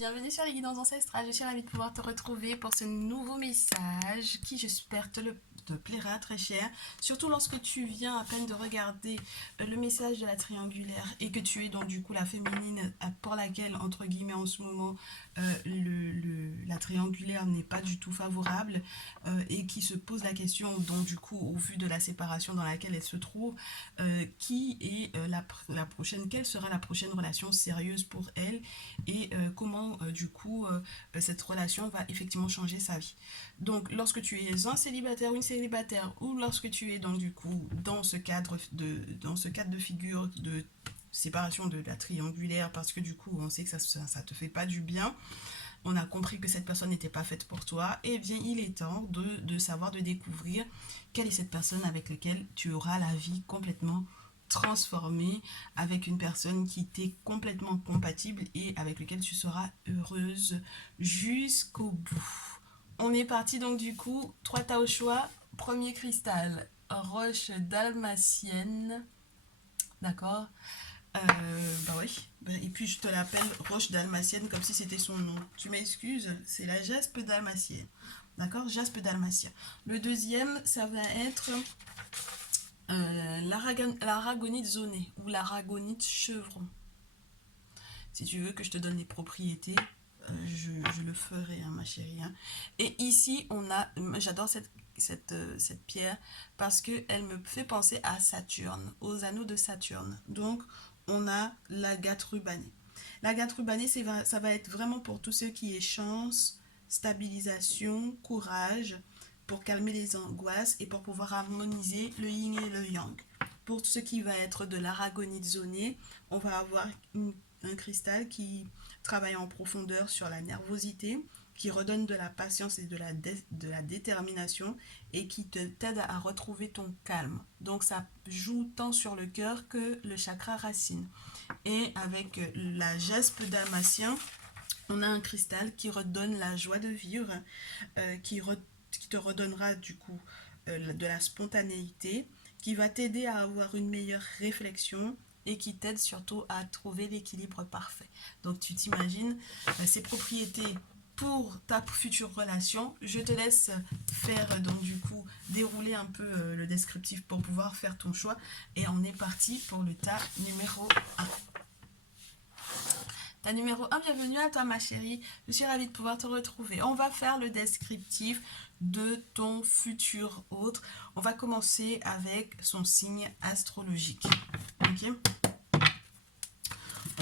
bienvenue sur les guidances ancestrales. Je suis ravie de pouvoir te retrouver pour ce nouveau message qui, j'espère, te plaira très cher. Surtout lorsque tu viens à peine de regarder le message de la triangulaire et que tu es donc du coup la féminine pour laquelle, entre guillemets, en ce moment, la triangulaire n'est pas du tout favorable et qui se pose la question, donc du coup, au vu de la séparation dans laquelle elle se trouve, qui est la prochaine, quelle sera la prochaine relation sérieuse pour elle et comment du coup cette relation va effectivement changer sa vie. Donc lorsque tu es un célibataire ou une célibataire ou lorsque tu es donc du coup dans ce cadre de figure de séparation de la triangulaire parce que du coup on sait que ça te fait pas du bien, on a compris que cette personne n'était pas faite pour toi, et bien il est temps de savoir, de découvrir quelle est cette personne avec laquelle tu auras la vie complètement transformée, avec une personne qui t'est complètement compatible et avec laquelle tu seras heureuse jusqu'au bout. On est parti donc du coup, 3 tas au choix. Premier cristal, roche dalmatienne, d'accord. Bah oui. Et puis je te l'appelle roche dalmatienne comme si c'était son nom. Tu m'excuses, c'est la jaspe dalmatienne. D'accord, jaspe dalmatien. Le deuxième, ça va être l'aragonite zonée ou l'aragonite chevron. Si tu veux que je te donne les propriétés, je le ferai, hein, ma chérie. Hein. Et ici, j'adore cette pierre parce qu'elle me fait penser à Saturne, aux anneaux de Saturne. Donc, on a l'agate rubanée. L'agate rubanée, ça va être vraiment pour tous ceux qui aient chance, stabilisation, courage, pour calmer les angoisses et pour pouvoir harmoniser le yin et le yang. Pour ce qui va être de l'aragonite zonée, on va avoir un cristal qui travaille en profondeur sur la nervosité, qui redonne de la patience et de la détermination et qui t'aide à retrouver ton calme. Donc ça joue tant sur le cœur que le chakra racine. Et avec la jaspe dalmatien, on a un cristal qui redonne la joie de vivre, qui te redonnera du coup de la spontanéité, qui va t'aider à avoir une meilleure réflexion et qui t'aide surtout à trouver l'équilibre parfait. Donc tu t'imagines ces propriétés pour ta future relation. Je te laisse faire donc du coup dérouler un peu le descriptif pour pouvoir faire ton choix et on est parti pour le tas numéro 1. Ta numéro 1, bienvenue à toi ma chérie, je suis ravie de pouvoir te retrouver. On va faire le descriptif de ton futur autre. On va commencer avec son signe astrologique. Ok ?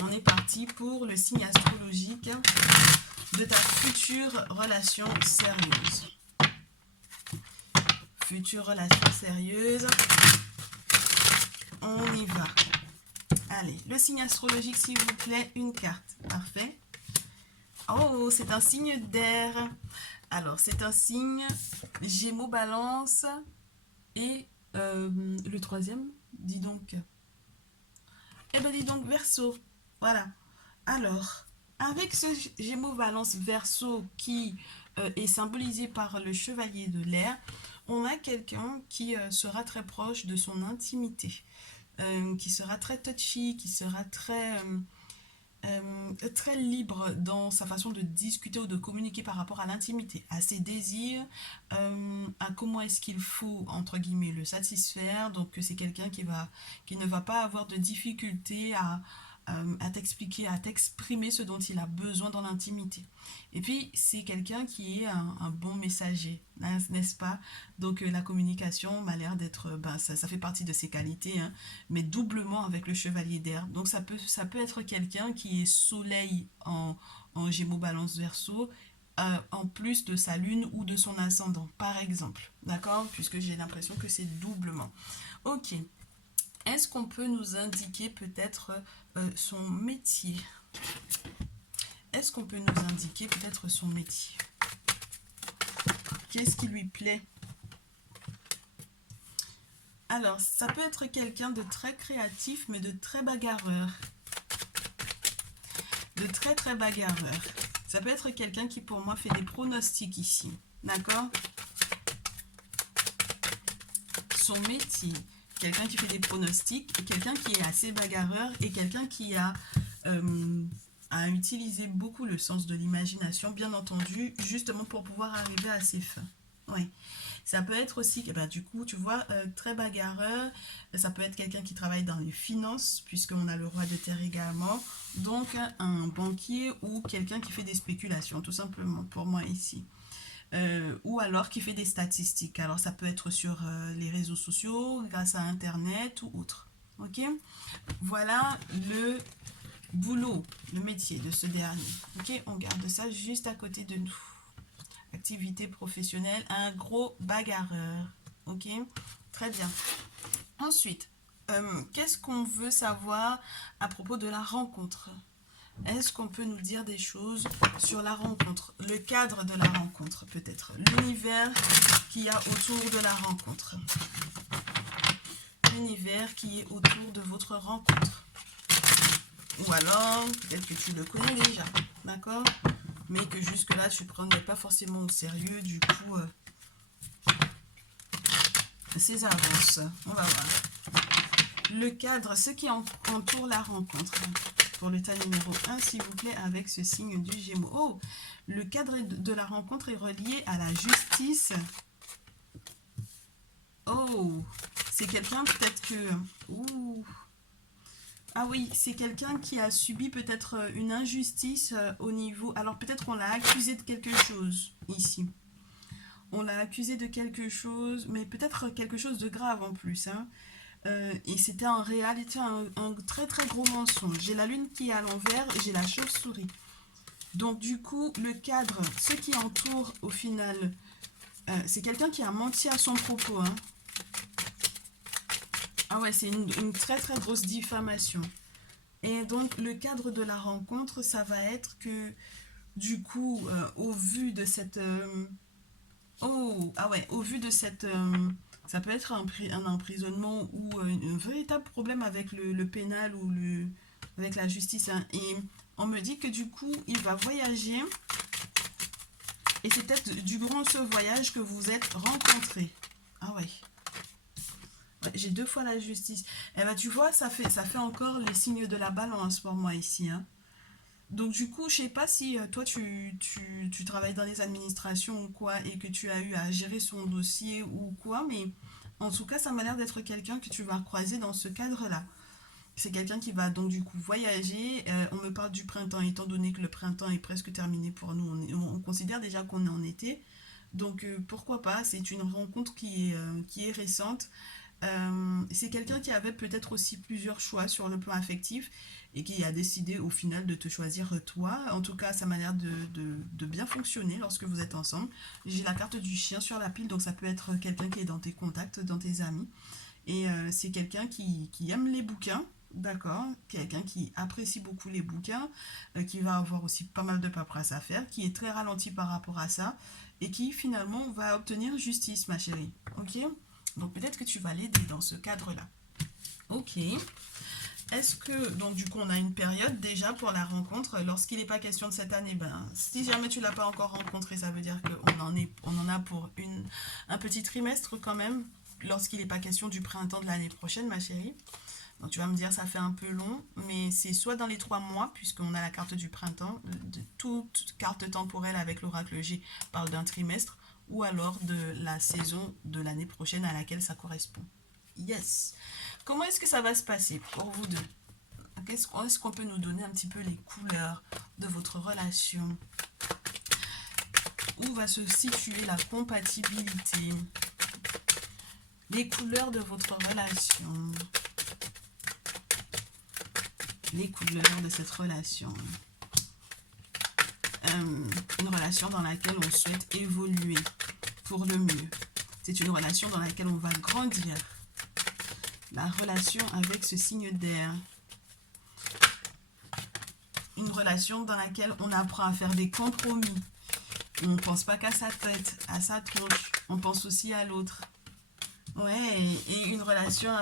On est parti pour le signe astrologique de ta future relation sérieuse. Future relation sérieuse. On y va. Allez, le signe astrologique, s'il vous plaît, une carte. Parfait. Oh, c'est un signe d'air. Alors, c'est un signe Gémeaux, Balance et le troisième, dis donc. Eh ben, dis donc, Verseau. Voilà. Alors, avec ce Gémeaux, Balance, Verseau qui est symbolisé par le chevalier de l'air, on a quelqu'un qui sera très proche de son intimité. Qui sera très touchy, qui sera très libre dans sa façon de discuter ou de communiquer par rapport à l'intimité, à ses désirs, à comment est-ce qu'il faut, entre guillemets, le satisfaire. Donc c'est quelqu'un qui ne va pas avoir de difficulté à t'expliquer, à t'exprimer ce dont il a besoin dans l'intimité. Et puis, c'est quelqu'un qui est un bon messager, n'est-ce pas? Donc, la communication m'a l'air d'être, ça fait partie de ses qualités, hein, mais doublement avec le chevalier d'air. Donc, ça peut être quelqu'un qui est soleil en Gémeaux, Balance, Verseau, en plus de sa lune ou de son ascendant, par exemple. D'accord? Puisque j'ai l'impression que c'est doublement. Ok. Est-ce qu'on peut nous indiquer peut-être son métier? Est-ce qu'on peut nous indiquer peut-être son métier? Qu'est-ce qui lui plaît? Alors, ça peut être quelqu'un de très créatif, mais de très bagarreur. De très très bagarreur. Ça peut être quelqu'un qui pour moi fait des pronostics ici. D'accord? Son métier. Quelqu'un qui fait des pronostics, quelqu'un qui est assez bagarreur et quelqu'un qui a à utiliser beaucoup le sens de l'imagination, bien entendu, justement pour pouvoir arriver à ses fins. Oui. Ça peut être aussi, eh ben, du coup, tu vois, très bagarreur. Ça peut être quelqu'un qui travaille dans les finances, puisqu'on a le roi de terre également. Donc, un banquier ou quelqu'un qui fait des spéculations, tout simplement, pour moi ici. Ou alors qui fait des statistiques. Alors, ça peut être sur les réseaux sociaux, grâce à Internet ou autre. Ok? Voilà le boulot, le métier de ce dernier. Ok? On garde ça juste à côté de nous. Activité professionnelle, un gros bagarreur. Ok, très bien. Ensuite, qu'est-ce qu'on veut savoir à propos de la rencontre? Est-ce qu'on peut nous dire des choses sur la rencontre? Le cadre de la rencontre, peut-être. L'univers qu'il y a autour de la rencontre. L'univers qui est autour de votre rencontre. Ou alors, peut-être que tu le connais déjà, d'accord? Mais que jusque-là, tu ne prenais pas forcément au sérieux, du coup, ces avances. On va voir. Le cadre, ce qui entoure la rencontre. Pour le tas numéro 1, s'il vous plaît, avec ce signe du Gémeaux. Oh, le cadre de la rencontre est relié à la justice. Oh, c'est quelqu'un peut-être que... Ouh. Ah oui, c'est quelqu'un qui a subi peut-être une injustice au niveau... Alors peut-être qu'on l'a accusé de quelque chose ici. On l'a accusé de quelque chose, mais peut-être quelque chose de grave en plus. Hein. Et c'était en réalité un très très gros mensonge. J'ai la lune qui est à l'envers et j'ai la chauve-souris. Donc du coup, le cadre, ce qui entoure au final, c'est quelqu'un qui a menti à son propos. Hein. Ah ouais, c'est une très très grosse diffamation. Et donc le cadre de la rencontre, ça va être que du coup, au vu de cette... oh, ah ouais, au vu de cette... ça peut être un emprisonnement ou un véritable problème avec le pénal ou avec la justice. Hein. Et on me dit que du coup, il va voyager. Et c'est peut-être durant ce voyage que vous êtes rencontrés. Ah ouais. Ouais, j'ai 2 fois la justice. Eh ben, tu vois, ça fait encore les signes de la balance pour moi ici. Hein. Donc du coup, je sais pas si toi tu travailles dans les administrations ou quoi et que tu as eu à gérer son dossier ou quoi, mais en tout cas, ça m'a l'air d'être quelqu'un que tu vas croiser dans ce cadre-là. C'est quelqu'un qui va donc du coup voyager. On me parle du printemps, étant donné que le printemps est presque terminé pour nous. On considère déjà qu'on est en été. Donc pourquoi pas, c'est une rencontre qui est récente. C'est quelqu'un qui avait peut-être aussi plusieurs choix sur le plan affectif et qui a décidé au final de te choisir toi. En tout cas, ça m'a l'air de bien fonctionner lorsque vous êtes ensemble. J'ai la carte du chien sur la pile, donc ça peut être quelqu'un qui est dans tes contacts, dans tes amis. Et c'est quelqu'un qui aime les bouquins, d'accord, quelqu'un qui apprécie beaucoup les bouquins, qui va avoir aussi pas mal de paperasse à faire, qui est très ralenti par rapport à ça, et qui finalement va obtenir justice, ma chérie. Ok? Donc peut-être que tu vas l'aider dans ce cadre-là. Ok. Est-ce que, donc du coup, on a une période déjà pour la rencontre. Lorsqu'il n'est pas question de cette année, ben, si jamais tu ne l'as pas encore rencontré, ça veut dire qu'on en a pour un petit trimestre quand même, lorsqu'il n'est pas question du printemps de l'année prochaine, ma chérie. Donc tu vas me dire, ça fait un peu long, mais c'est soit dans les 3 mois, puisqu'on a la carte du printemps, toute carte temporelle avec l'oracle G parle d'un trimestre, ou alors de la saison de l'année prochaine à laquelle ça correspond. Yes. Comment est-ce que ça va se passer pour vous deux? Est-ce qu'on peut nous donner un petit peu les couleurs de votre relation? Où va se situer la compatibilité? Les couleurs de votre relation. Les couleurs de cette relation. Une relation dans laquelle on souhaite évoluer pour le mieux. C'est une relation dans laquelle on va grandir. La relation avec ce signe d'air. Une relation dans laquelle on apprend à faire des compromis. On ne pense pas qu'à sa tête, à sa tronche. On pense aussi à l'autre. Ouais, et une relation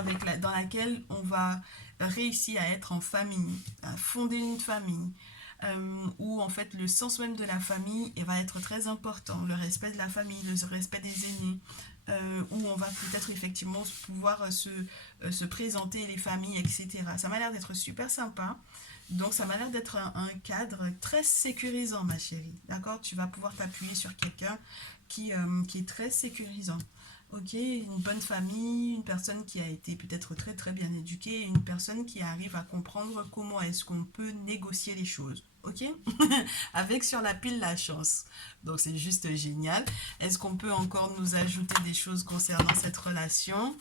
dans laquelle on va réussir à être en famille, à fonder une famille, où en fait le sens même de la famille va être très important, le respect de la famille, le respect des aînés, où on va peut-être effectivement pouvoir se présenter les familles, etc. Ça m'a l'air d'être super sympa. Donc, ça m'a l'air d'être un cadre très sécurisant, ma chérie. D'accord? Tu vas pouvoir t'appuyer sur quelqu'un qui est très sécurisant. Ok, une bonne famille, une personne qui a été peut-être très très bien éduquée, une personne qui arrive à comprendre comment est-ce qu'on peut négocier les choses. Ok? Avec sur la pile la chance. Donc c'est juste génial. Est-ce qu'on peut encore nous ajouter des choses concernant cette relation?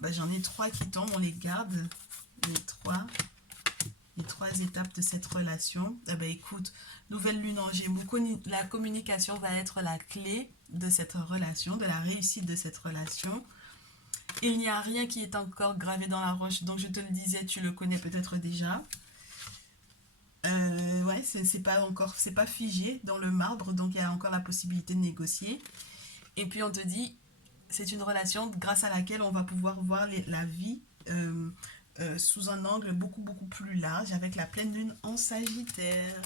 Bah, j'en ai trois qui tombent, on les garde. Les trois. Les trois étapes de cette relation. Eh ben, écoute, nouvelle lune en Gémeaux, la communication va être la clé de cette relation, de la réussite de cette relation. Il n'y a rien qui est encore gravé dans la roche, donc je te le disais, tu le connais peut-être déjà. Ouais, c'est pas encore, c'est pas figé dans le marbre, donc il y a encore la possibilité de négocier. Et puis on te dit, c'est une relation grâce à laquelle on va pouvoir voir la vie sous un angle beaucoup plus large avec la pleine lune en Sagittaire.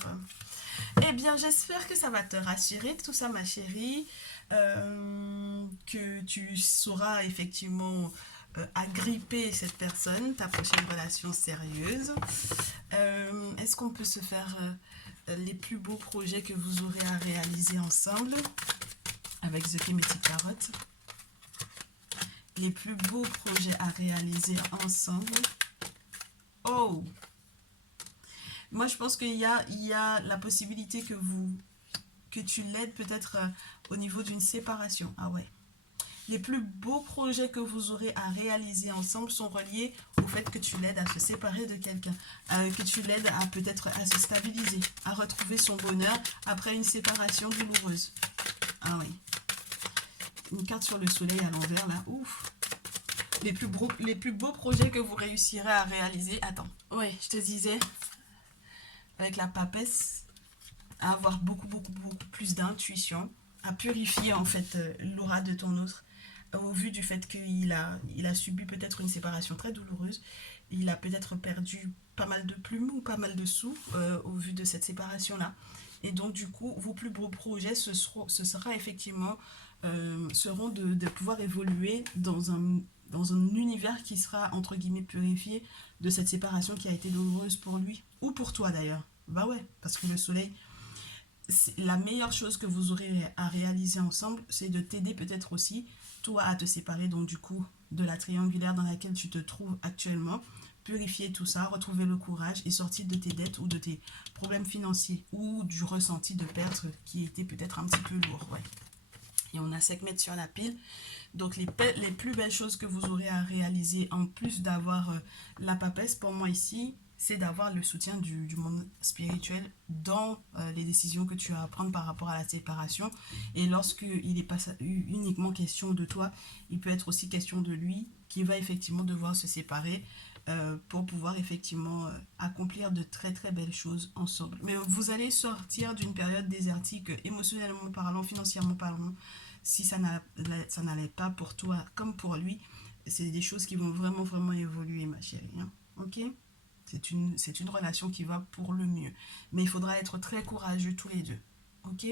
Eh bien, j'espère que ça va te rassurer tout ça, ma chérie, que tu sauras effectivement agripper cette personne, ta prochaine relation sérieuse. Est-ce qu'on peut se faire les plus beaux projets que vous aurez à réaliser ensemble avec The Kemetic Tarot? Les plus beaux projets à réaliser ensemble. Oh! Moi, je pense qu'il y a la possibilité que tu l'aides peut-être au niveau d'une séparation. Ah ouais. Les plus beaux projets que vous aurez à réaliser ensemble sont reliés au fait que tu l'aides à se séparer de quelqu'un, que tu l'aides à peut-être à se stabiliser, à retrouver son bonheur après une séparation douloureuse. Ah oui. Une carte sur le soleil à l'envers là, ouf. Les plus beaux projets que vous réussirez à réaliser. Attends, ouais, je te disais, avec la papesse, à avoir beaucoup plus d'intuition, à purifier en fait l'aura de ton autre, au vu du fait il a subi peut-être une séparation très douloureuse, il a peut-être perdu pas mal de plumes ou pas mal de sous au vu de cette séparation-là. Et donc du coup, vos plus beaux projets, ce sera effectivement, seront de pouvoir évoluer dans un univers qui sera entre guillemets purifié de cette séparation qui a été douloureuse pour lui, ou pour toi d'ailleurs. Bah ouais, parce que le soleil, la meilleure chose que vous aurez à réaliser ensemble, c'est de t'aider peut-être aussi, toi, à te séparer donc du coup de la triangulaire dans laquelle tu te trouves actuellement, purifier tout ça, retrouver le courage et sortir de tes dettes ou de tes problèmes financiers ou du ressenti de perte qui était peut-être un petit peu lourd. Ouais. Et on a 5 mètres sur la pile. Donc les plus belles choses que vous aurez à réaliser, en plus d'avoir la papesse, pour moi ici, c'est d'avoir le soutien du monde spirituel dans les décisions que tu as à prendre par rapport à la séparation. Et lorsqu'il n'est pas uniquement question de toi, il peut être aussi question de lui qui va effectivement devoir se séparer pour pouvoir effectivement accomplir de très belles choses ensemble. Mais vous allez sortir d'une période désertique émotionnellement parlant, financièrement parlant, si ça n'allait pas pour toi comme pour lui. C'est des choses qui vont vraiment évoluer, ma chérie. Hein. Ok? C'est une relation qui va pour le mieux. Mais il faudra être très courageux tous les deux. Ok?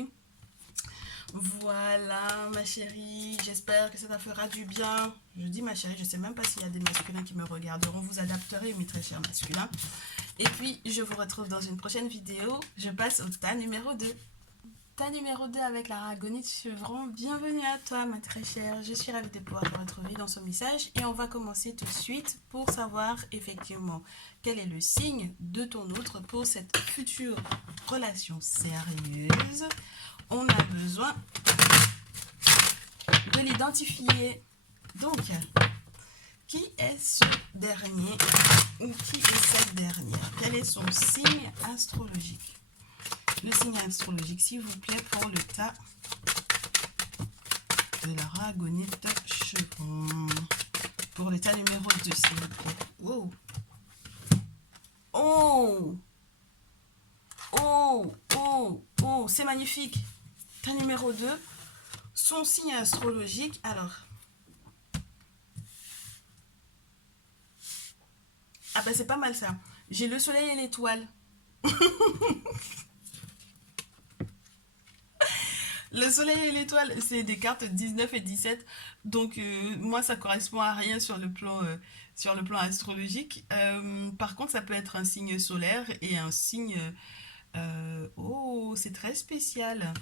Voilà, ma chérie. J'espère que ça te fera du bien. Je dis ma chérie, je ne sais même pas s'il y a des masculins qui me regarderont. Vous adapterez, mes très chers masculins. Et puis, je vous retrouve dans une prochaine vidéo. Je passe au tas numéro 2. Ta numéro 2 avec la ragonite chevron. Bienvenue à toi, ma très chère. Je suis ravie de pouvoir te retrouver dans ce message. Et on va commencer tout de suite pour savoir effectivement quel est le signe de ton autre pour cette future relation sérieuse. On a besoin de l'identifier. Donc, qui est ce dernier ou qui est cette dernière? Quel est son signe astrologique? Le signe astrologique, s'il vous plaît, pour le tas de la ragonite chevron. Pour le tas numéro 2, s'il vous plaît. Wow. Oh! Oh! Oh! Oh! C'est magnifique. Tas numéro 2, son signe astrologique. Alors. Ah ben c'est pas mal ça. J'ai le soleil et l'étoile. Le soleil et l'étoile, c'est des cartes 19 et 17. Donc, moi, ça correspond à rien sur le plan sur le plan astrologique. Par contre, ça peut être un signe solaire et un signe... oh, c'est très spécial.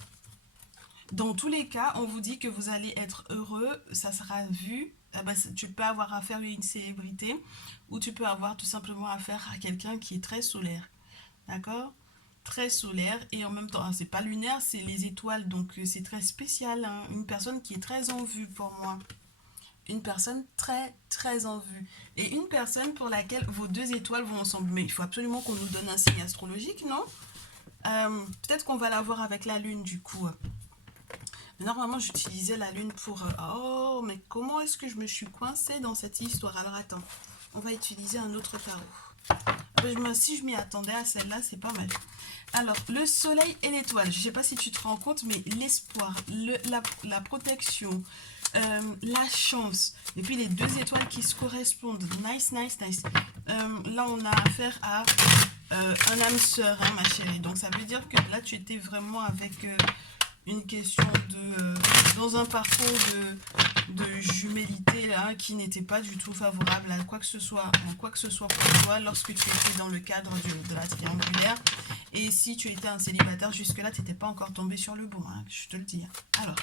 Dans tous les cas, on vous dit que vous allez être heureux, ça sera vu. Ah bah, tu peux avoir affaire à une célébrité ou tu peux avoir tout simplement affaire à quelqu'un qui est très solaire. D'accord? Très solaire et en même temps, c'est pas lunaire, c'est les étoiles, donc c'est très spécial, hein. Une personne qui est très en vue pour moi. Une personne très très en vue. Et une personne pour laquelle vos deux étoiles vont ensemble. Mais il faut absolument qu'on nous donne un signe astrologique, non? Peut-être qu'on va l'avoir avec la lune du coup. Normalement, j'utilisais la lune pour... Oh, mais comment est-ce que je me suis coincée dans cette histoire? Alors attends, on va utiliser un autre tarot. Si je m'y attendais à celle-là, c'est pas mal. Alors, le soleil et l'étoile. Je ne sais pas si tu te rends compte, mais l'espoir, la protection, la chance, et puis les deux étoiles qui se correspondent. Nice, nice, nice. Là, on a affaire à un âme sœur, hein, ma chérie. Donc, ça veut dire que là, tu étais vraiment avec une question de... dans un parcours de jumélité là, qui n'était pas du tout favorable à quoi que ce soit, pour toi lorsque tu étais dans le cadre de la triangulaire. Et si tu étais un célibataire jusque-là, tu n'étais pas encore tombé sur le bon, hein, je te le dis. Alors,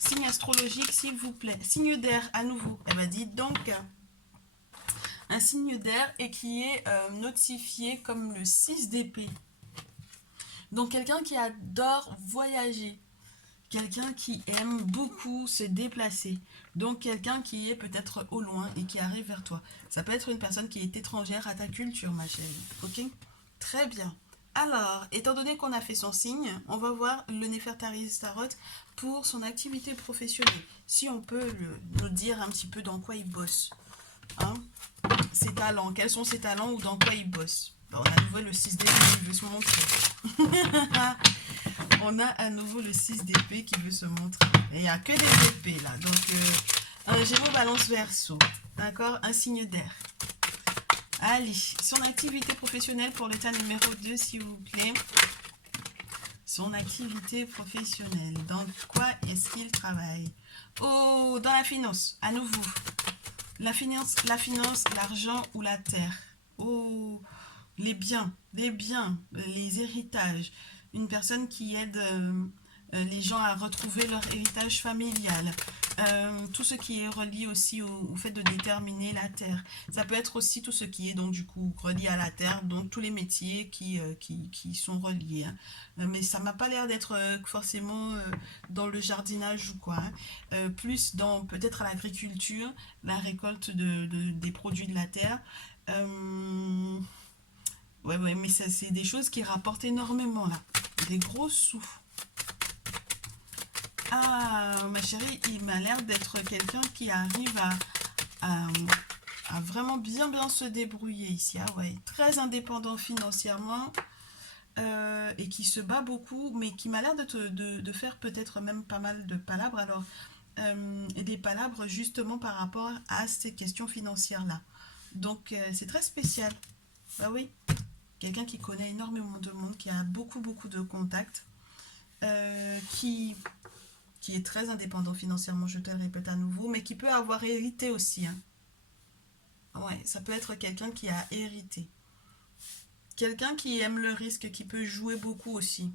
signe astrologique, s'il vous plaît. Signe d'air, à nouveau. Eh bien, dites donc, un signe d'air et qui est notifié comme le 6 d'épée. Donc, quelqu'un qui adore voyager. Quelqu'un qui aime beaucoup se déplacer. Donc, quelqu'un qui est peut-être au loin et qui arrive vers toi. Ça peut être une personne qui est étrangère à ta culture, ma chérie. Ok? Très bien. Alors, étant donné qu'on a fait son signe, on va voir le Néfertari Tarot pour son activité professionnelle. Si on peut nous dire un petit peu dans quoi il bosse. Hein? Ses talents, quels sont ses talents ou dans quoi il bosse. Bon, on a à nouveau le 6 d'épée qui veut se montrer. On a à nouveau le 6 d'épée qui veut se montrer. Et il n'y a que des épées là. Donc, un Gémeaux, Balance, Verseau. D'accord? Un signe d'air. Allez, son activité professionnelle pour l'état numéro 2, s'il vous plaît. Son activité professionnelle. Dans quoi est-ce qu'il travaille? Oh, dans la finance, à nouveau. La finance, l'argent ou la terre. Oh, les biens, les héritages. Une personne qui aide les gens à retrouver leur héritage familial. Tout ce qui est relié aussi au fait de déterminer la terre. Ça peut être aussi tout ce qui est donc du coup relié à la terre, donc tous les métiers qui sont reliés. Hein. Mais ça m'a pas l'air d'être forcément dans le jardinage ou quoi. Hein. Plus dans peut-être à l'agriculture, la récolte des produits de la terre. Ouais, mais ça, c'est des choses qui rapportent énormément là. Des gros sous. Ah, ma chérie, il m'a l'air d'être quelqu'un qui arrive à vraiment bien se débrouiller ici. Ah ouais, très indépendant financièrement et qui se bat beaucoup, mais qui m'a l'air de faire peut-être même pas mal de palabres. Alors, et des palabres justement par rapport à ces questions financières-là. Donc, c'est très spécial. Bah oui, quelqu'un qui connaît énormément de monde, qui a beaucoup de contacts, qui est très indépendant financièrement, je te le répète à nouveau, mais qui peut avoir hérité aussi. Hein. Ouais, ça peut être quelqu'un qui a hérité. Quelqu'un qui aime le risque, qui peut jouer beaucoup aussi.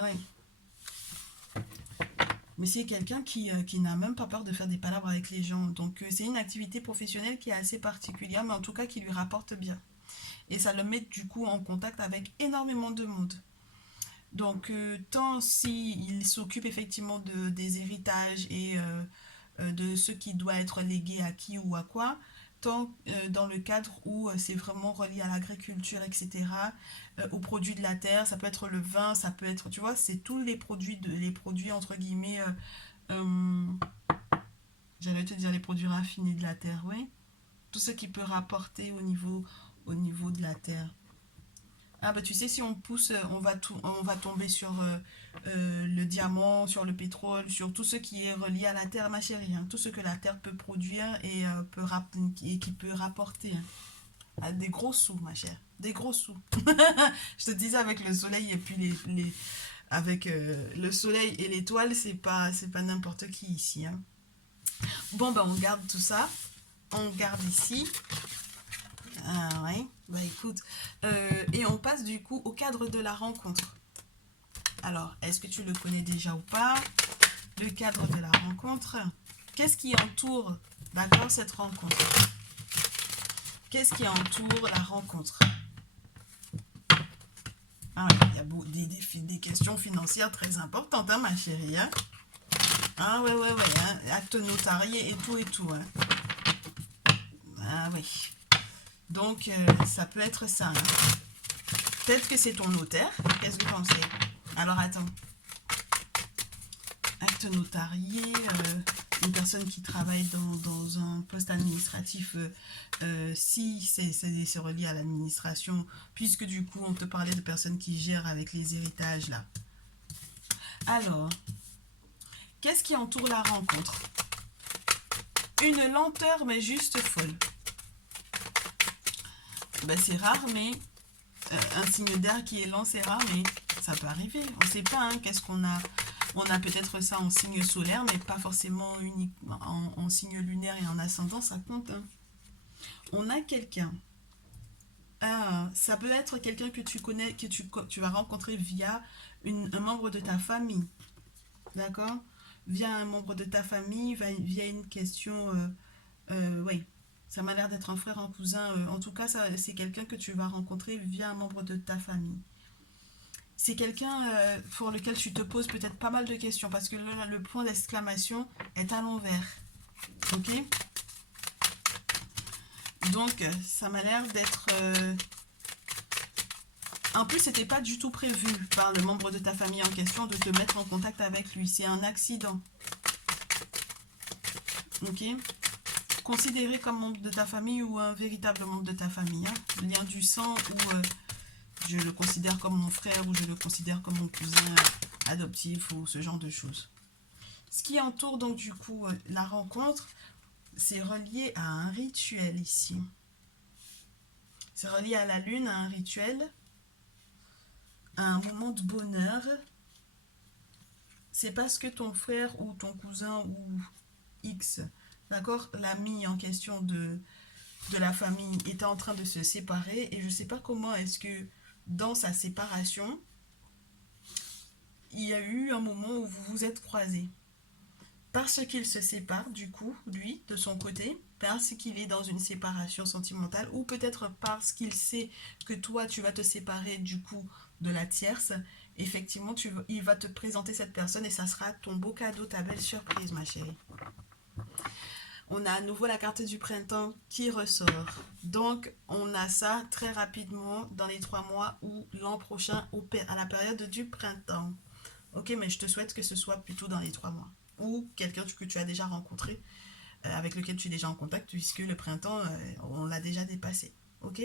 Ouais. Mais c'est quelqu'un qui n'a même pas peur de faire des palabres avec les gens. Donc c'est une activité professionnelle qui est assez particulière, mais en tout cas qui lui rapporte bien. Et ça le met du coup en contact avec énormément de monde. Donc, tant s'il s'occupe effectivement des héritages et de ce qui doit être légué à qui ou à quoi, tant dans le cadre où c'est vraiment relié à l'agriculture, etc., aux produits de la terre, ça peut être le vin, ça peut être, tu vois, c'est tous les produits entre guillemets, euh, j'allais te dire les produits raffinés de la terre, oui, tout ce qui peut rapporter au niveau de la terre. Ah bah tu sais, si on pousse, on va tomber sur le diamant, sur le pétrole, sur tout ce qui est relié à la terre, ma chérie. Hein. Tout ce que la terre peut produire et, et qui peut rapporter. Hein. Ah, des gros sous, ma chère. Des gros sous. Je te disais avec le soleil et puis avec le soleil et l'étoile, c'est pas n'importe qui ici. Hein. Bon, bah on garde tout ça. on garde ici. Ah ouais, bah écoute. Et on passe du coup au cadre de la rencontre. Alors, est-ce que tu le connais déjà ou pas? Le cadre de la rencontre. Qu'est-ce qui entoure, d'accord, cette rencontre? Qu'est-ce qui entoure la rencontre? Ah ouais, il y a des questions financières très importantes, hein, ma chérie. Hein? Ah ouais, ouais, ouais. Hein? Acte notarié et tout. Hein? Ah oui. Donc, ça peut être ça. Hein? Peut-être que c'est ton notaire. Qu'est-ce que tu en sais? Alors, attends. Acte notarié, une personne qui travaille dans un poste administratif, si c'est relié à l'administration, puisque du coup, on te parlait de personnes qui gèrent avec les héritages, là. Alors, qu'est-ce qui entoure la rencontre? Une lenteur, mais juste folle. Ben, c'est rare, mais un signe d'air qui est lent, c'est rare, mais ça peut arriver. On ne sait pas, hein, qu'est-ce qu'on a. On a peut-être ça en signe solaire, mais pas forcément uniquement en signe lunaire et en ascendant, ça compte. Hein. On a quelqu'un. Ah, ça peut être quelqu'un que tu connais, que tu vas rencontrer via un membre de ta famille. D'accord? Via un membre de ta famille, via une question. Oui, ça m'a l'air d'être un frère, un cousin. En tout cas, c'est quelqu'un que tu vas rencontrer via un membre de ta famille. C'est quelqu'un pour lequel tu te poses peut-être pas mal de questions parce que le point d'exclamation est à l'envers. Ok? Donc, ça m'a l'air d'être... En plus, c'était pas du tout prévu par le membre de ta famille en question de te mettre en contact avec lui. C'est un accident. Ok? Considéré comme membre de ta famille ou un véritable membre de ta famille. Hein? Lien du sang ou je le considère comme mon frère ou je le considère comme mon cousin adoptif ou ce genre de choses. Ce qui entoure donc du coup la rencontre, c'est relié à un rituel ici. C'est relié à la lune, à un rituel, à un moment de bonheur. C'est parce que ton frère ou ton cousin ou X, d'accord, l'ami en question de la famille était en train de se séparer et je ne sais pas comment est-ce que dans sa séparation, il y a eu un moment où vous vous êtes croisés. Parce qu'il se sépare du coup, lui, de son côté, parce qu'il est dans une séparation sentimentale, ou peut-être parce qu'il sait que toi, tu vas te séparer du coup de la tierce, effectivement, il va te présenter cette personne et ça sera ton beau cadeau, ta belle surprise, ma chérie. On a à nouveau la carte du printemps qui ressort. Donc, on a ça très rapidement dans les 3 mois ou l'an prochain à la période du printemps. Ok, mais je te souhaite que ce soit plutôt dans les 3 mois. Ou quelqu'un que tu as déjà rencontré, avec lequel tu es déjà en contact, puisque le printemps, on l'a déjà dépassé. Ok?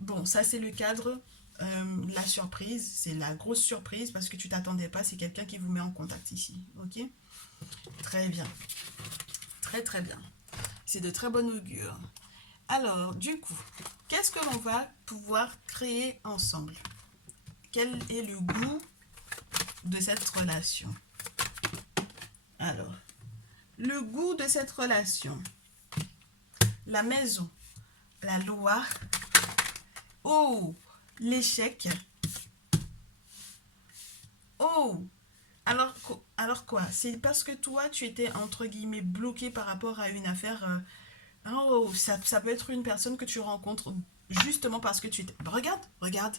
Bon, ça c'est le cadre. La surprise, c'est la grosse surprise parce que tu t'attendais pas, c'est quelqu'un qui vous met en contact ici. Ok? Très bien. Très très bien. C'est de très bon augure. Alors, du coup, qu'est-ce que l'on va pouvoir créer ensemble? Quel est le goût de cette relation? Alors, le goût de cette relation. La maison, la loi. Oh, l'échec. Oh, alors quoi? C'est parce que toi, tu étais entre guillemets bloqué par rapport à une affaire. Oh, ça peut être une personne que tu rencontres justement parce que tu étais... Regarde, regarde.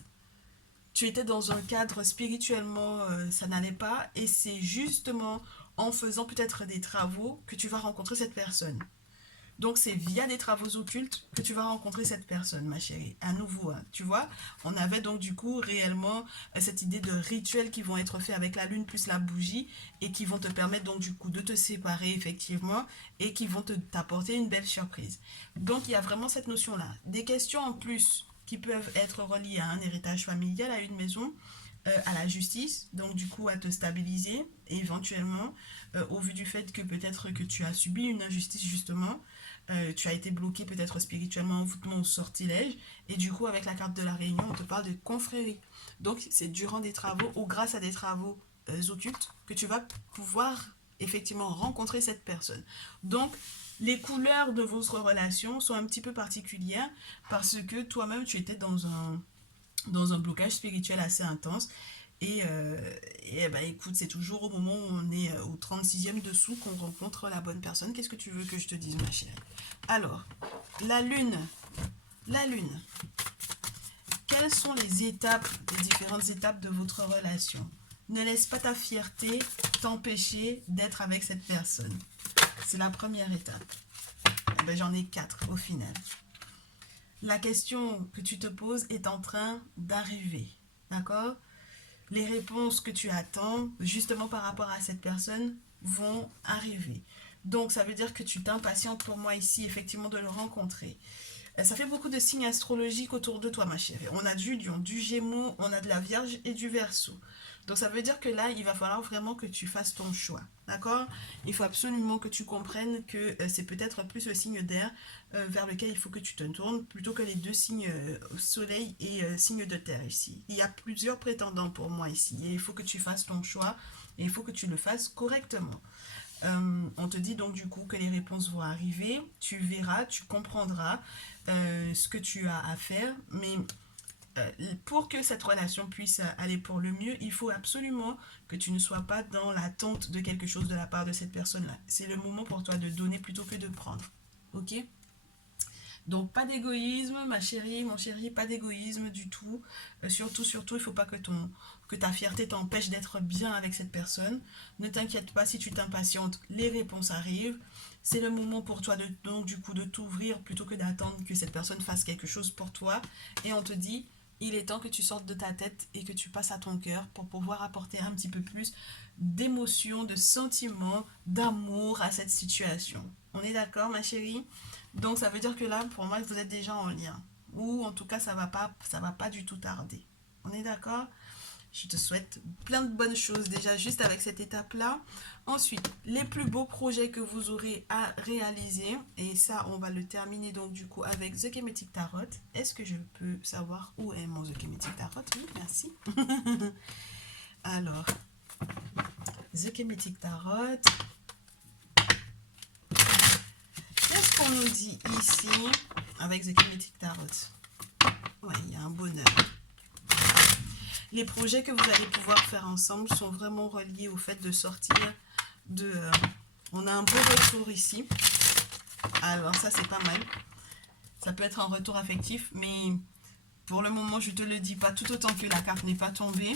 Tu étais dans un cadre spirituellement, ça n'allait pas. Et c'est justement en faisant peut-être des travaux que tu vas rencontrer cette personne. Donc c'est via des travaux occultes que tu vas rencontrer cette personne, ma chérie. À nouveau, hein, tu vois, on avait donc du coup réellement cette idée de rituels qui vont être faits avec la lune plus la bougie et qui vont te permettre donc du coup de te séparer effectivement et qui vont t'apporter une belle surprise. Donc il y a vraiment cette notion-là. Des questions en plus qui peuvent être reliées à un héritage familial, à une maison, à la justice, donc du coup à te stabiliser éventuellement au vu du fait que peut-être que tu as subi une injustice justement, tu as été bloqué peut-être spirituellement, envoûtement ou sortilège, et du coup avec la carte de la réunion on te parle de confrérie. Donc c'est durant des travaux ou grâce à des travaux occultes que tu vas pouvoir effectivement rencontrer cette personne. Donc, les couleurs de votre relation sont un petit peu particulières parce que toi-même, tu étais dans un blocage spirituel assez intense. Et bah écoute, c'est toujours au moment où on est au 36e dessous qu'on rencontre la bonne personne. Qu'est-ce que tu veux que je te dise, ma chérie? Alors, la lune. La lune. Quelles sont les étapes, les différentes étapes de votre relation? Ne laisse pas ta fierté t'empêcher d'être avec cette personne. C'est la première étape. Eh ben, j'en ai 4 au final. La question que tu te poses est en train d'arriver. D'accord? Les réponses que tu attends, justement par rapport à cette personne, vont arriver. Donc, ça veut dire que tu t'impatientes pour moi ici, effectivement, de le rencontrer. Ça fait beaucoup de signes astrologiques autour de toi, ma chérie. On a du Lion, du Gémeaux, on a de la Vierge et du Verseau. Donc ça veut dire que là, il va falloir vraiment que tu fasses ton choix. D'accord? Il faut absolument que tu comprennes que c'est peut-être plus le signe d'air vers lequel il faut que tu te tournes plutôt que les deux signes soleil et signe de terre ici. Il y a plusieurs prétendants pour moi ici. Et il faut que tu fasses ton choix et il faut que tu le fasses correctement. On te dit donc du coup que les réponses vont arriver, tu verras, tu comprendras ce que tu as à faire, mais pour que cette relation puisse aller pour le mieux, il faut absolument que tu ne sois pas dans l'attente de quelque chose de la part de cette personne-là. C'est le moment pour toi de donner plutôt que de prendre. Ok? Donc pas d'égoïsme, ma chérie, mon chéri, pas d'égoïsme du tout. Surtout, il ne faut pas que ta fierté t'empêche d'être bien avec cette personne. Ne t'inquiète pas si tu t'impatientes, les réponses arrivent. C'est le moment pour toi donc du coup de t'ouvrir plutôt que d'attendre que cette personne fasse quelque chose pour toi. Et on te dit, il est temps que tu sortes de ta tête et que tu passes à ton cœur pour pouvoir apporter un petit peu plus d'émotion, de sentiments, d'amour à cette situation. On est d'accord, ma chérie? Donc ça veut dire que là, pour moi, vous êtes déjà en lien. Ou en tout cas, ça va pas du tout tarder. On est d'accord? Je te souhaite plein de bonnes choses déjà juste avec cette étape-là. Ensuite, les plus beaux projets que vous aurez à réaliser. Et ça, on va le terminer donc du coup avec The Kemetic Tarot. Est-ce que je peux savoir où est mon The Kemetic Tarot? Oui, merci. Alors, The Kemetic Tarot. Qu'est-ce qu'on nous dit ici avec The Kemetic Tarot? Ouais, il y a un bonheur. Les projets que vous allez pouvoir faire ensemble sont vraiment reliés au fait de sortir de... on a un beau retour ici. Alors ça, c'est pas mal. Ça peut être un retour affectif, mais pour le moment, je te le dis pas, tout autant que la carte n'est pas tombée.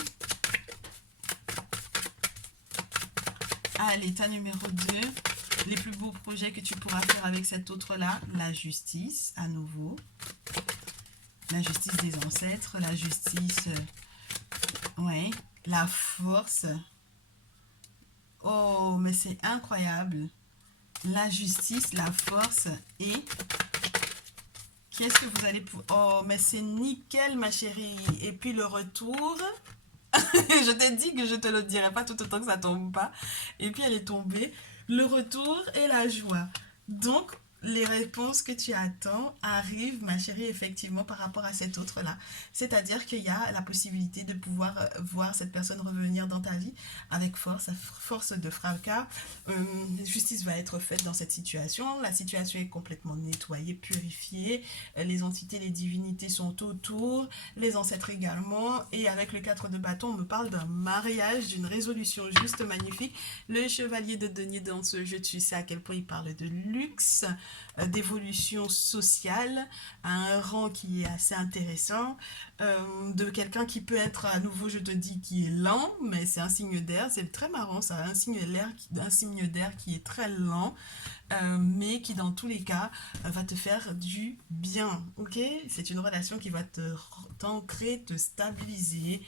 À l'état numéro 2, les plus beaux projets que tu pourras faire avec cet autre-là, la justice, à nouveau. La justice des ancêtres, la justice... ouais, la force. Oh, mais c'est incroyable. La justice, la force et... qu'est-ce que vous allez... oh, mais c'est nickel, ma chérie. Et puis le retour... je t'ai dit que je te le dirai pas tout autant que ça tombe pas. Et puis elle est tombée. Le retour et la joie. Donc, les réponses que tu attends arrivent, ma chérie, effectivement, par rapport à cette autre-là. C'est-à-dire qu'il y a la possibilité de pouvoir voir cette personne revenir dans ta vie avec force, force de fracas. Justice va être faite dans cette situation. La situation est complètement nettoyée, purifiée. Les entités, les divinités sont autour, les ancêtres également. Et avec le 4 de bâton, on me parle d'un mariage, d'une résolution juste magnifique. Le chevalier de denier dans ce jeu, tu sais à quel point il parle de luxe, d'évolution sociale, à un rang qui est assez intéressant, de quelqu'un qui peut être à nouveau, je te dis, qui est lent, mais c'est un signe d'air, c'est très marrant ça, un signe d'air qui est très lent, mais qui dans tous les cas va te faire du bien, ok? C'est une relation qui va t'ancrer, te stabiliser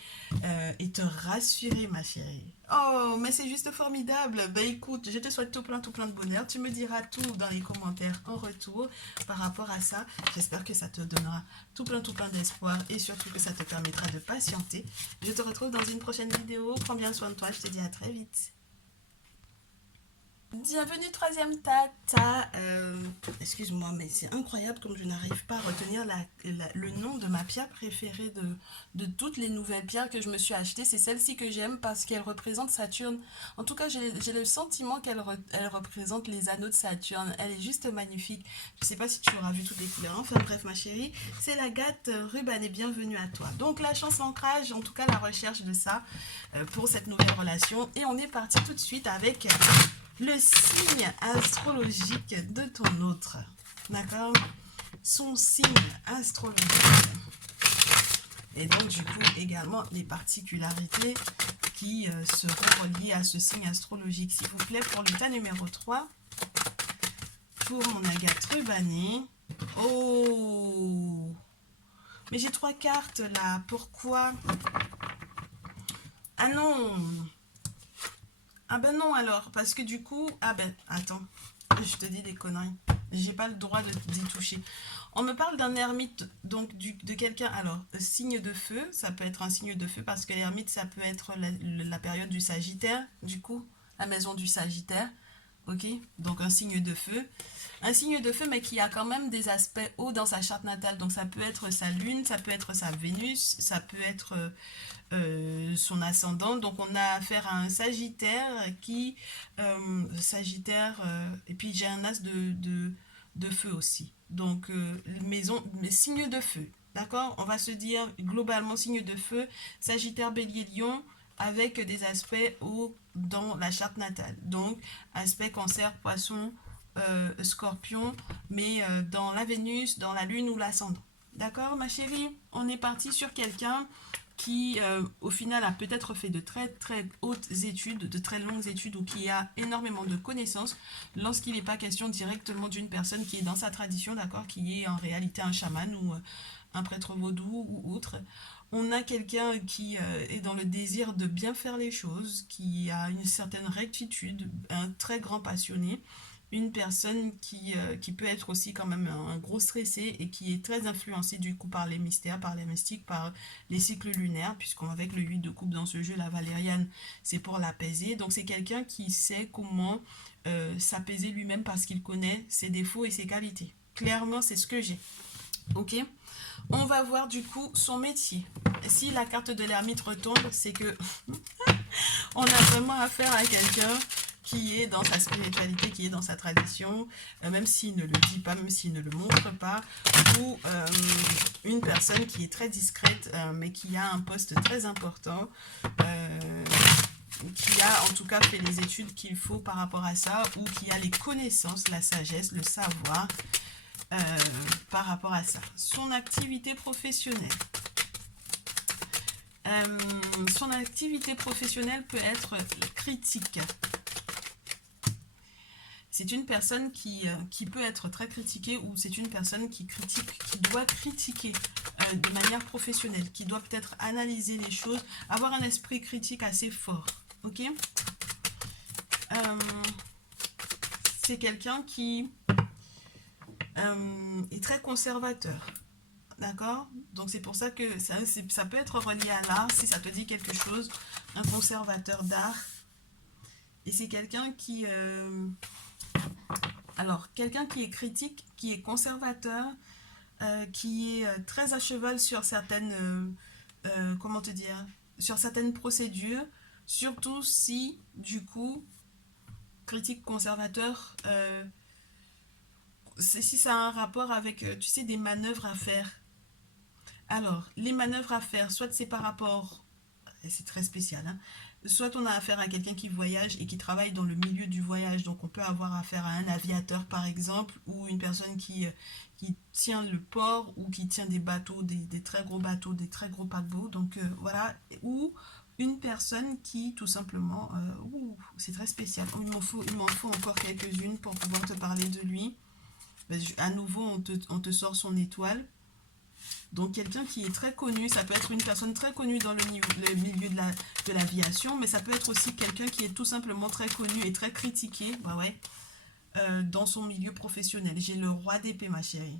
et te rassurer, ma chérie. Oh, mais c'est juste formidable. Ben écoute, je te souhaite tout plein de bonheur. Tu me diras tout dans les commentaires en retour par rapport à ça. J'espère que ça te donnera tout plein d'espoir et surtout que ça te permettra de patienter. Je te retrouve dans une prochaine vidéo. Prends bien soin de toi. Je te dis à très vite. Bienvenue, troisième tata. Excuse-moi, mais c'est incroyable comme je n'arrive pas à retenir le nom de ma pierre préférée de toutes les nouvelles pierres que je me suis achetées. C'est celle-ci que j'aime parce qu'elle représente Saturne. En tout cas, j'ai le sentiment elle représente les anneaux de Saturne. Elle est juste magnifique. Je ne sais pas si tu auras vu toutes les couleurs. Enfin bref, ma chérie, c'est l'agate rubanée. Bienvenue à toi. Donc la chance, l'ancrage, en tout cas la recherche de ça pour cette nouvelle relation. Et on est parti tout de suite avec le signe astrologique de ton autre. D'accord? Son signe astrologique. Et donc, du coup, également les particularités qui seront reliées à ce signe astrologique. S'il vous plaît, pour l'état numéro 3, pour mon agate rubanée. Oh! Mais j'ai 3 cartes là. Pourquoi? Ah non! Ah ben non alors, parce que du coup... Ah ben, attends, je te dis des conneries. J'ai pas le droit d'y toucher. On me parle d'un ermite, donc de quelqu'un... Alors, signe de feu, ça peut être un signe de feu, parce que l'ermite, ça peut être la période du Sagittaire, du coup, la maison du Sagittaire. Ok? Donc un signe de feu. Un signe de feu, mais qui a quand même des aspects hauts dans sa charte natale. Donc ça peut être sa lune, ça peut être sa Vénus, ça peut être son ascendant. Donc on a affaire à un Sagittaire qui... Sagittaire, et puis j'ai un as de feu aussi. Donc signe de feu. D'accord? On va se dire globalement signe de feu, Sagittaire, Bélier, Lion, avec des aspects hauts dans la charte natale. Donc, aspect cancer, poisson, scorpion, mais dans la Vénus, dans la lune ou l'ascendant. D'accord, ma chérie? On est parti sur quelqu'un qui, au final, a peut-être fait de très très hautes études, de très longues études, ou qui a énormément de connaissances, lorsqu'il n'est pas question directement d'une personne qui est dans sa tradition, d'accord, qui est en réalité un chaman ou un prêtre vaudou ou autre. On a quelqu'un qui est dans le désir de bien faire les choses, qui a une certaine rectitude, un très grand passionné, une personne qui peut être aussi quand même un gros stressé et qui est très influencé du coup par les mystères, par les mystiques, par les cycles lunaires, puisqu'avec le 8 de coupe dans ce jeu, la valériane, c'est pour l'apaiser. Donc c'est quelqu'un qui sait comment s'apaiser lui-même parce qu'il connaît ses défauts et ses qualités. Clairement, c'est ce que j'ai. Ok? On va voir du coup son métier. Si la carte de l'ermite retombe, c'est que on a vraiment affaire à quelqu'un qui est dans sa spiritualité, qui est dans sa tradition, même s'il ne le dit pas, même s'il ne le montre pas, ou une personne qui est très discrète, mais qui a un poste très important, qui a en tout cas fait les études qu'il faut par rapport à ça, ou qui a les connaissances, la sagesse, le savoir par rapport à ça. Son activité professionnelle. Son activité professionnelle peut être critique. C'est une personne qui peut être très critiquée, ou c'est une personne qui critique, qui doit critiquer de manière professionnelle, qui doit peut-être analyser les choses, avoir un esprit critique assez fort. Ok? C'est quelqu'un qui est très conservateur. D'accord? Donc c'est pour ça que ça peut être relié à l'art, si ça te dit quelque chose, un conservateur d'art. Et c'est quelqu'un qui... alors, quelqu'un qui est critique, qui est conservateur, qui est très à cheval sur certaines... comment te dire? Sur certaines procédures, surtout si, du coup, critique conservateur, si ça a un rapport avec, tu sais, des manœuvres à faire. Alors, les manœuvres à faire, soit c'est par rapport, et c'est très spécial, hein, soit on a affaire à quelqu'un qui voyage et qui travaille dans le milieu du voyage, donc on peut avoir affaire à un aviateur par exemple, ou une personne qui tient le port, ou qui tient des bateaux, des très gros bateaux, des très gros paquebots, donc voilà, ou une personne qui tout simplement, c'est très spécial, il m'en faut encore quelques-unes pour pouvoir te parler de lui. À nouveau on te sort son étoile. Donc quelqu'un qui est très connu, ça peut être une personne très connue dans le milieu de l'aviation, mais ça peut être aussi quelqu'un qui est tout simplement très connu et très critiqué, dans son milieu professionnel. J'ai le roi d'épée, ma chérie.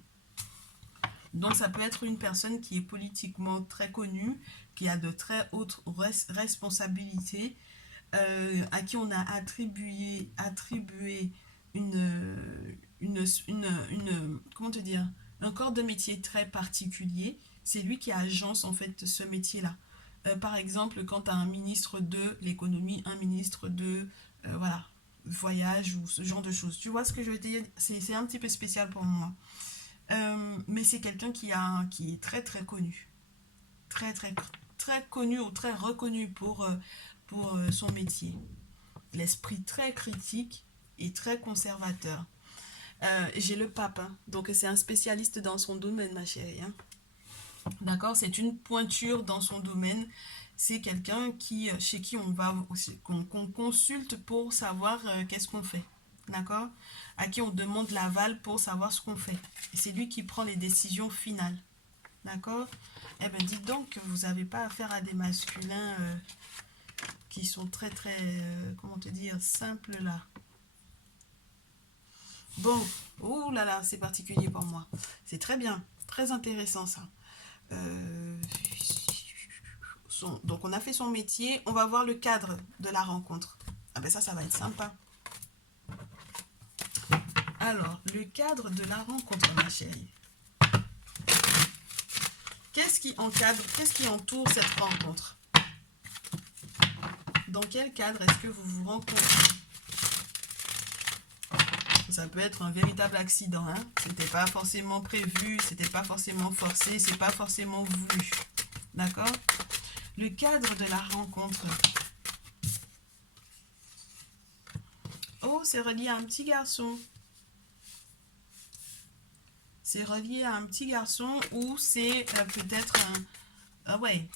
Donc ça peut être une personne qui est politiquement très connue, qui a de très hautes responsabilités, à qui on a attribué comment te dire, un corps de métier très particulier. C'est lui qui agence en fait ce métier-là. Par exemple, quand tu as un ministre de l'économie, un ministre de voilà, voyage ou ce genre de choses. Tu vois ce que je veux dire? C'est un petit peu spécial pour moi. Mais c'est quelqu'un qui est très très connu. Très très très connu ou très reconnu pour son métier. L'esprit très critique et très conservateur. J'ai le pape, hein. Donc c'est un spécialiste dans son domaine, ma chérie, hein. D'accord, c'est une pointure dans son domaine. C'est quelqu'un chez qui on va qu'on consulte pour savoir qu'est-ce qu'on fait. D'accord? À qui on demande l'aval pour savoir ce qu'on fait. Et c'est lui qui prend les décisions finales. D'accord? Eh bien, dites donc que vous n'avez pas affaire à des masculins qui sont très, très, comment te dire, simples là. Bon, oh là là, c'est particulier pour moi. C'est très bien, très intéressant ça. Euh, donc on a fait son métier, on va voir le cadre de la rencontre. Ah ben ça va être sympa. Alors, le cadre de la rencontre, ma chérie. Qu'est-ce qui encadre, qu'est-ce qui entoure cette rencontre? Dans quel cadre est-ce que vous vous rencontrez? Ça peut être un véritable accident, hein? C'était pas forcément prévu, c'était pas forcément forcé, c'est pas forcément voulu. D'accord? Le cadre de la rencontre. Oh, c'est relié à un petit garçon. C'est relié à un petit garçon ou c'est peut-être un... Ah ouais.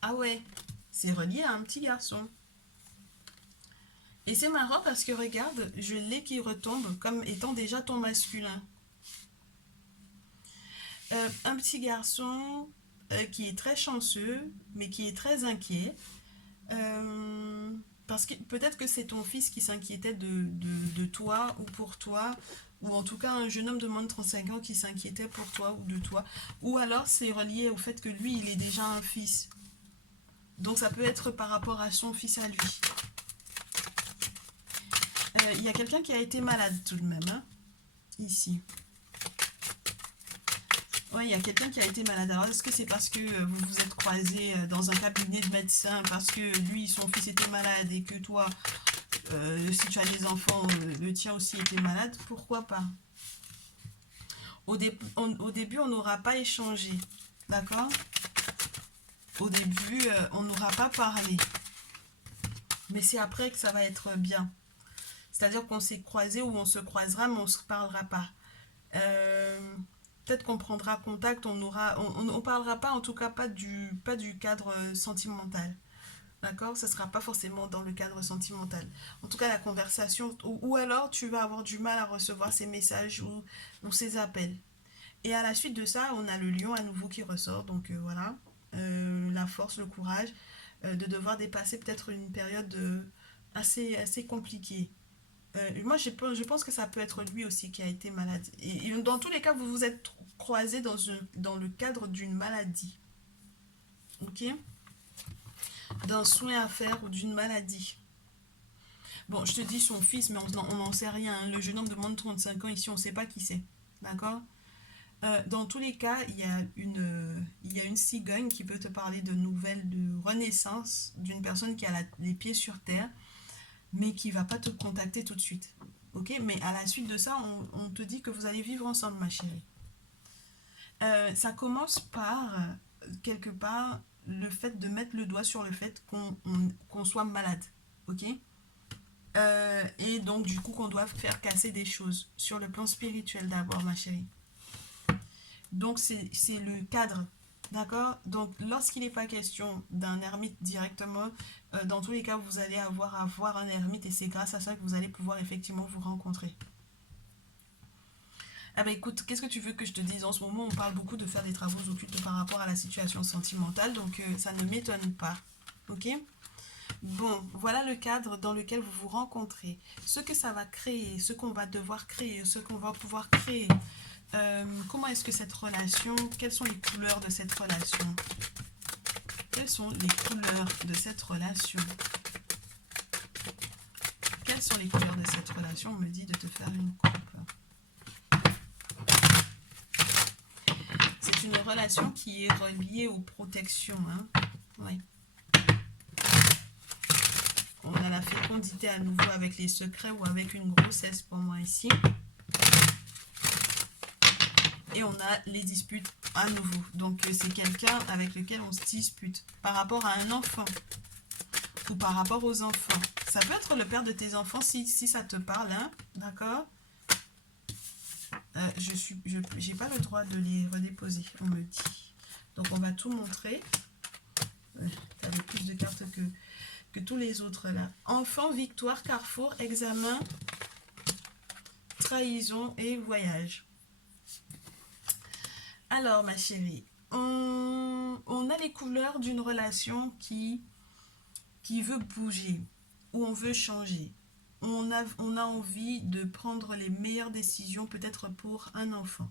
Ah ouais. C'est relié à un petit garçon. Et c'est marrant parce que regarde, je l'ai qui retombe comme étant déjà ton masculin. Un petit garçon qui est très chanceux, mais qui est très inquiet. Parce que peut-être que c'est ton fils qui s'inquiétait de toi ou pour toi, ou en tout cas un jeune homme de moins de 35 ans qui s'inquiétait pour toi ou de toi. Ou alors c'est relié au fait que lui, il est déjà un fils. Donc ça peut être par rapport à son fils à lui. Il y a quelqu'un qui a été malade tout de même, hein, ici. Ouais, il y a quelqu'un qui a été malade. Alors, est-ce que c'est parce que vous vous êtes croisés dans un cabinet de médecin, parce que lui, son fils était malade et que toi, si tu as des enfants, le tien aussi était malade? Pourquoi pas? Au début, on n'aura pas échangé. D'accord? Au début, on n'aura pas parlé. Mais c'est après que ça va être bien. C'est-à-dire qu'on s'est croisés ou on se croisera, mais on ne se parlera pas. Peut-être qu'on prendra contact, on parlera pas, en tout cas pas du cadre sentimental. D'accord? Ce ne sera pas forcément dans le cadre sentimental. En tout cas, la conversation, ou alors tu vas avoir du mal à recevoir ces messages ou ces appels. Et à la suite de ça, on a le lion à nouveau qui ressort. Donc voilà, la force, le courage de devoir dépasser peut-être une période assez compliquée. Moi, je pense que ça peut être lui aussi qui a été malade. Et dans tous les cas, vous vous êtes croisés dans le cadre d'une maladie. Ok? D'un soin à faire ou d'une maladie. Bon, je te dis son fils, mais on n'en sait rien, hein. Le jeune homme de moins de 35 ans, ici, on ne sait pas qui c'est. D'accord? Dans tous les cas, il y a une cigogne qui peut te parler de nouvelles, de renaissance d'une personne qui a les pieds sur terre, mais qui ne va pas te contacter tout de suite. Ok? Mais à la suite de ça, on te dit que vous allez vivre ensemble, ma chérie. Ça commence par, quelque part, le fait de mettre le doigt sur le fait qu'on soit malade. Ok? Et donc, du coup, qu'on doit faire casser des choses sur le plan spirituel d'abord, ma chérie. Donc, c'est le cadre. D'accord? Donc, lorsqu'il n'est pas question d'un ermite directement, dans tous les cas, vous allez avoir à voir un ermite et c'est grâce à ça que vous allez pouvoir effectivement vous rencontrer. Ah bah écoute, qu'est-ce que tu veux que je te dise? En ce moment, on parle beaucoup de faire des travaux occultes par rapport à la situation sentimentale, donc ça ne m'étonne pas. Ok? Bon, voilà le cadre dans lequel vous vous rencontrez. Ce que ça va créer, ce qu'on va devoir créer, ce qu'on va pouvoir créer. Comment est-ce que cette relation, quelles sont les couleurs de cette relation? quelles sont les couleurs de cette relation? Quelles sont les couleurs de cette relation? On me dit de te faire une coupe. C'est une relation qui est reliée aux protections. Hein? Oui. On a la fécondité à nouveau avec les secrets ou avec une grossesse pour moi ici. Et on a les disputes à nouveau. Donc c'est quelqu'un avec lequel on se dispute par rapport à un enfant ou par rapport aux enfants. Ça peut être le père de tes enfants si ça te parle, hein, d'accord? J'ai pas le droit de les redéposer, on me dit. Donc on va tout montrer. Tu avais plus de cartes que tous les autres là. Enfant, victoire, carrefour, examen, trahison et voyage. Alors ma chérie, on a les couleurs d'une relation qui veut bouger, où on veut changer. On a envie de prendre les meilleures décisions peut-être pour un enfant.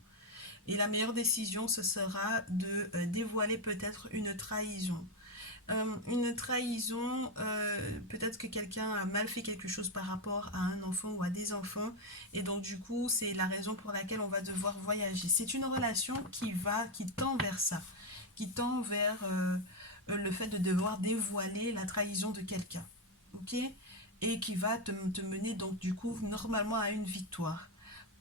Et la meilleure décision, ce sera de dévoiler peut-être une trahison. Peut-être que quelqu'un a mal fait quelque chose par rapport à un enfant ou à des enfants. Et donc du coup, c'est la raison pour laquelle on va devoir voyager. C'est une relation qui tend vers ça. Qui tend vers le fait de devoir dévoiler la trahison de quelqu'un. Ok? Et qui va te mener donc du coup normalement à une victoire.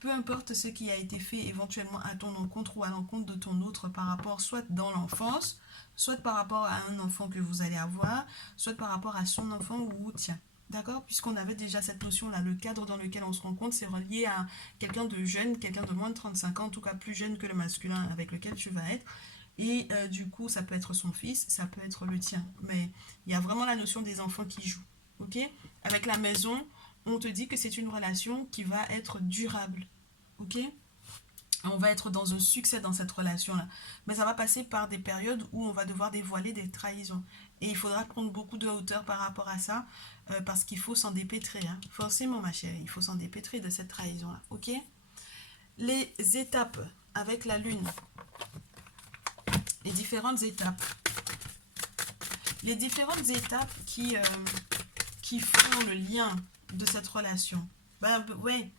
Peu importe ce qui a été fait éventuellement à ton encontre ou à l'encontre de ton autre par rapport soit dans l'enfance, soit par rapport à un enfant que vous allez avoir, soit par rapport à son enfant ou au tien. D'accord? Puisqu'on avait déjà cette notion-là, le cadre dans lequel on se rencontre, c'est relié à quelqu'un de jeune, quelqu'un de moins de 35 ans, en tout cas plus jeune que le masculin avec lequel tu vas être. Et du coup, ça peut être son fils, ça peut être le tien. Mais il y a vraiment la notion des enfants qui jouent. Ok? Avec la maison, on te dit que c'est une relation qui va être durable. Ok? On va être dans un succès dans cette relation-là. Mais ça va passer par des périodes où on va devoir dévoiler des trahisons. Et il faudra prendre beaucoup de hauteur par rapport à ça, parce qu'il faut s'en dépêtrer. Hein. Forcément, ma chérie, il faut s'en dépêtrer de cette trahison-là. Ok? Les étapes avec la lune. Les différentes étapes. Les différentes étapes qui font le lien de cette relation. Ouais.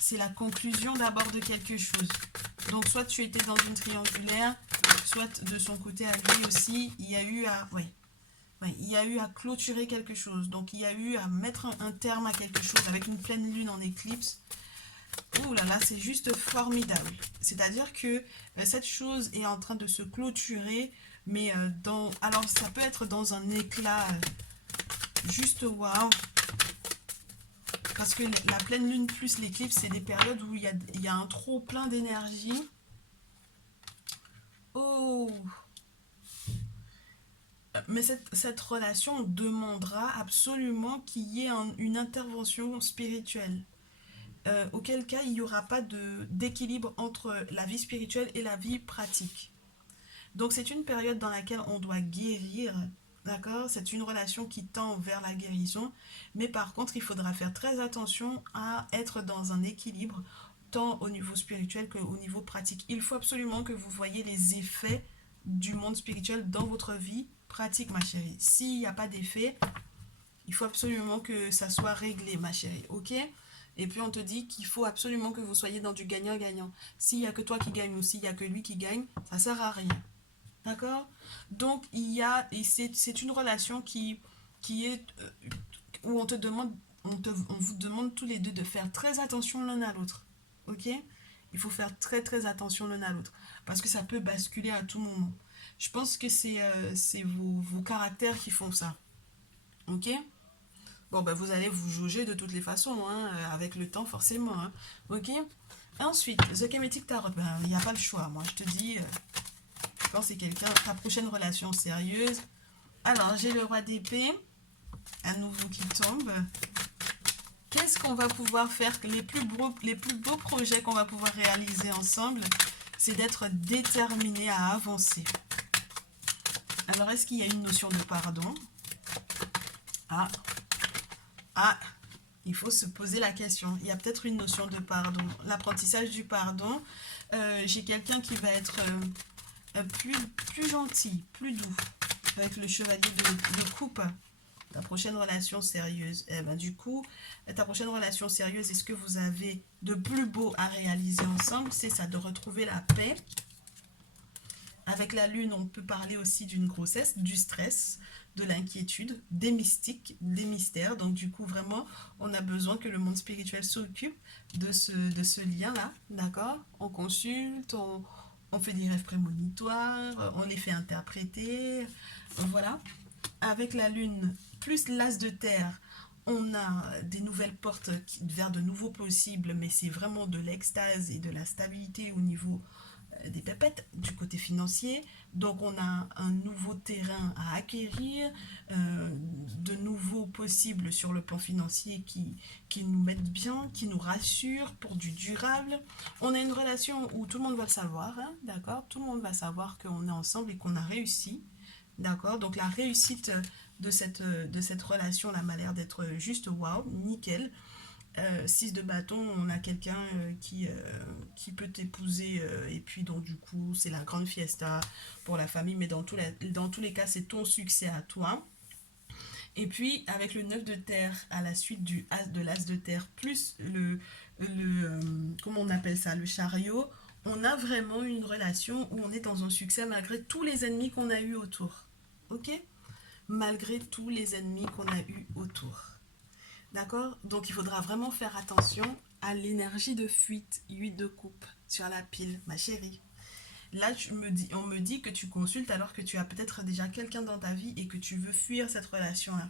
C'est la conclusion d'abord de quelque chose. Donc, soit tu étais dans une triangulaire, soit de son côté à lui aussi, il y a eu à clôturer quelque chose. Donc, il y a eu à mettre un terme à quelque chose avec une pleine lune en éclipse. Ouh là là, c'est juste formidable. C'est-à-dire que cette chose est en train de se clôturer, mais alors, ça peut être dans un éclat juste waouh. Parce que la pleine lune plus l'éclipse, c'est des périodes où il y a un trop plein d'énergie. Oh! Mais cette relation demandera absolument qu'il y ait une intervention spirituelle. Auquel cas, il n'y aura pas d'équilibre entre la vie spirituelle et la vie pratique. Donc c'est une période dans laquelle on doit guérir. D'accord? C'est une relation qui tend vers la guérison. Mais par contre, il faudra faire très attention à être dans un équilibre, tant au niveau spirituel qu'au niveau pratique. Il faut absolument que vous voyez les effets du monde spirituel dans votre vie pratique, ma chérie. S'il n'y a pas d'effet, il faut absolument que ça soit réglé, ma chérie. Ok? Et puis on te dit qu'il faut absolument que vous soyez dans du gagnant-gagnant. S'il n'y a que toi qui gagne ou s'il n'y a que lui qui gagne, ça ne sert à rien. D'accord? Donc, c'est une relation qui est où on vous demande tous les deux de faire très attention l'un à l'autre. Ok? Il faut faire très très attention l'un à l'autre. Parce que ça peut basculer à tout moment. Je pense que c'est vos caractères qui font ça. Ok? Bon, ben vous allez vous jauger de toutes les façons, hein, avec le temps forcément. Hein. Ok? Ensuite, The Kemetic Tarot, il n'y a pas le choix. Moi, je te dis... quand c'est quelqu'un, ta prochaine relation sérieuse. Alors, j'ai le roi d'épée, à nouveau qui tombe. Qu'est-ce qu'on va pouvoir faire? Les plus beaux projets qu'on va pouvoir réaliser ensemble, c'est d'être déterminé à avancer. Alors, est-ce qu'il y a une notion de pardon? Il faut se poser la question. Il y a peut-être une notion de pardon. L'apprentissage du pardon. J'ai quelqu'un qui va être... plus gentil, plus doux. avec le chevalier de coupe. Ta prochaine relation sérieuse. Eh ben, du coup, ta prochaine relation sérieuse, et ce que vous avez de plus beau à réaliser ensemble, c'est ça, de retrouver la paix. Avec la lune, on peut parler aussi d'une grossesse, du stress, de l'inquiétude, des mystiques, des mystères. Donc du coup, vraiment, on a besoin que le monde spirituel s'occupe de ce lien-là, d'accord? On consulte, on fait des rêves prémonitoires, on les fait interpréter, voilà. Avec la lune plus l'as de terre, on a des nouvelles portes vers de nouveaux possibles, mais c'est vraiment de l'extase et de la stabilité au niveau des pépettes du côté financier. Donc on a un nouveau terrain à acquérir, de nouveaux possibles sur le plan financier qui nous mettent bien, qui nous rassurent pour du durable. On a une relation où tout le monde va le savoir, hein, d'accord? Tout le monde va savoir qu'on est ensemble et qu'on a réussi. D'accord, donc la réussite de cette relation-là m'a l'air d'être juste waouh, nickel. 6 de bâton, on a quelqu'un qui peut t'épouser et puis donc du coup c'est la grande fiesta pour la famille, mais dans tous les cas c'est ton succès à toi. Et puis avec le 9 de terre à la suite de l'as de terre plus comment on appelle ça, le chariot, on a vraiment une relation où on est dans un succès malgré tous les ennemis qu'on a eu autour. Ok? Malgré tous les ennemis qu'on a eu autour. D'accord? Donc il faudra vraiment faire attention à l'énergie de fuite, 8 de coupe sur la pile, ma chérie. Là, on me dit que tu consultes alors que tu as peut-être déjà quelqu'un dans ta vie et que tu veux fuir cette relation-là.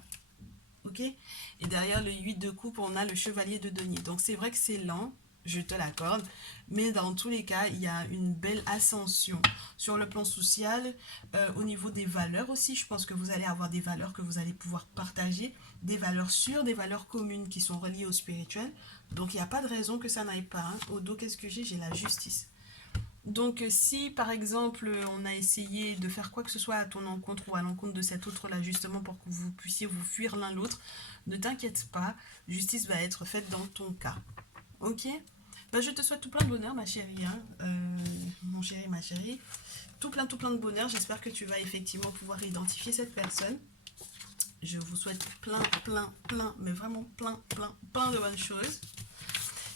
Ok? Et derrière le 8 de coupe, on a le chevalier de denier. Donc c'est vrai que c'est lent, je te l'accorde, mais dans tous les cas, il y a une belle ascension sur le plan social, au niveau des valeurs aussi. Je pense que vous allez avoir des valeurs que vous allez pouvoir partager, des valeurs sûres, des valeurs communes qui sont reliées au spirituel. Donc il n'y a pas de raison que ça n'aille pas. Hein. Au dos, qu'est-ce que j'ai la justice. Donc si par exemple on a essayé de faire quoi que ce soit à ton encontre ou à l'encontre de cet autre là justement pour que vous puissiez vous fuir l'un l'autre, ne t'inquiète pas, justice va être faite dans ton cas. Ok? Ben, je te souhaite tout plein de bonheur ma chérie, hein. Mon chéri, ma chérie. Tout plein de bonheur, j'espère que tu vas effectivement pouvoir identifier cette personne. Je vous souhaite plein, mais vraiment plein de bonnes choses.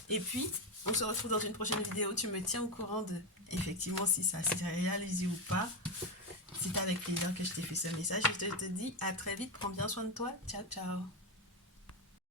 Et puis, on se retrouve dans une prochaine vidéo. Tu me tiens au courant de, effectivement, si ça s'est réalisé ou pas. C'est avec plaisir que je t'ai fait ce message. Je te dis à très vite. Prends bien soin de toi. Ciao, ciao.